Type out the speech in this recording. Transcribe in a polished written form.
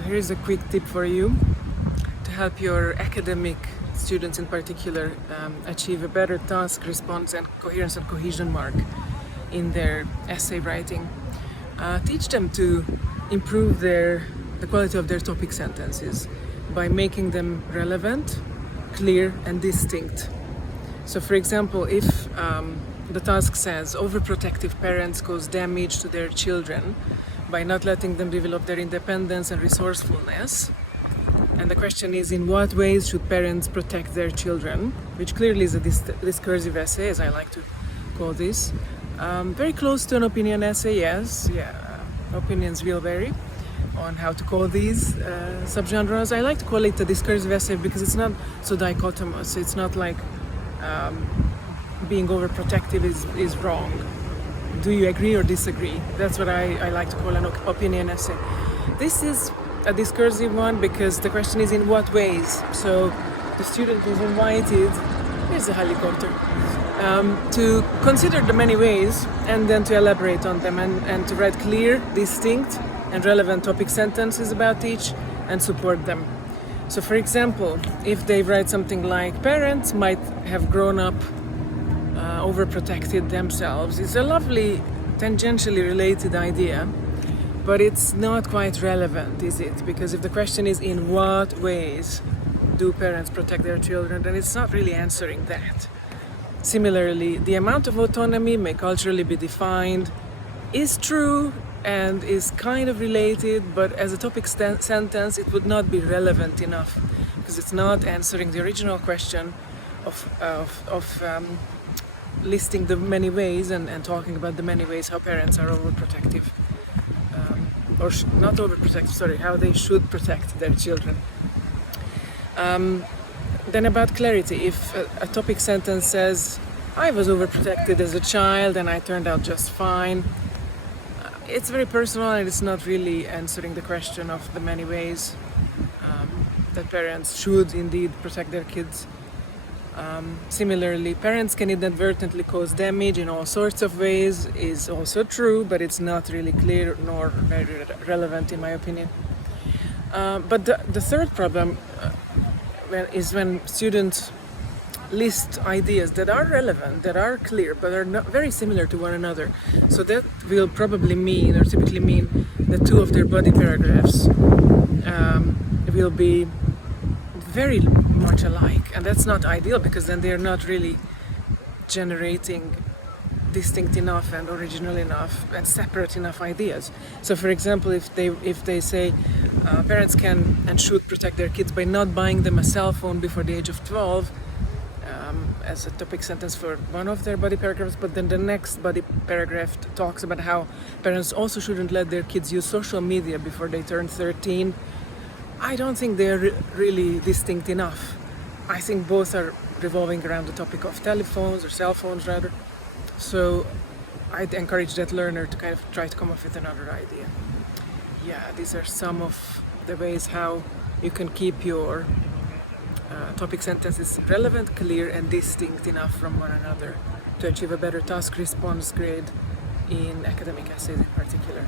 So here's a quick tip for you to help your academic students in particular achieve a better task response and coherence and cohesion mark in their essay writing. Teach them to improve the quality of their topic sentences by making them relevant, clear and distinct. So for example, if the task says overprotective parents cause damage to their children by not letting them develop their independence and resourcefulness, and the question is, in what ways should parents protect their children, which clearly is a discursive essay, as I like to call this. Very close to an opinion essay, yes, opinions will vary on how to call these subgenres. I like to call it a discursive essay because it's not so dichotomous. It's not like being overprotective is wrong. Do you agree or disagree? That's what I like to call an opinion essay. This is a discursive one because the question is in what ways. So the student is invited, here's a helicopter, to consider the many ways and then to elaborate on them and to write clear, distinct and relevant topic sentences about each and support them. So for example, if they write something like parents might have grown up overprotected themselves, it's a lovely tangentially related idea, but it's not quite relevant, is it? Because if the question is in what ways do parents protect their children, then it's not really answering that. Similarly, the amount of autonomy may culturally be defined is true and is kind of related, but as a topic sentence it would not be relevant enough because it's not answering the original question of listing the many ways and talking about the many ways how parents are overprotective, not overprotective, sorry, how they should protect their children. Then about clarity, if a topic sentence says I was overprotected as a child and I turned out just fine, it's very personal and it's not really answering the question of the many ways that parents should indeed protect their kids. Similarly, parents can inadvertently cause damage in all sorts of ways is also true, but it's not really clear nor very relevant in my opinion. But the third problem is when students list ideas that are relevant, that are clear, but are not very similar to one another. So that will probably mean, or typically mean, that two of their body paragraphs will be very much alike, and that's not ideal because then they're not really generating distinct enough and original enough and separate enough ideas. So for example, if they say parents can and should protect their kids by not buying them a cell phone before the age of 12 as a topic sentence for one of their body paragraphs, but then the next body paragraph talks about how parents also shouldn't let their kids use social media before they turn 13. I don't think they're really distinct enough. I think both are revolving around the topic of telephones or cell phones rather. So I'd encourage that learner to kind of try to come up with another idea. Yeah, these are some of the ways how you can keep your topic sentences relevant, clear and distinct enough from one another to achieve a better task response grade in academic essays in particular.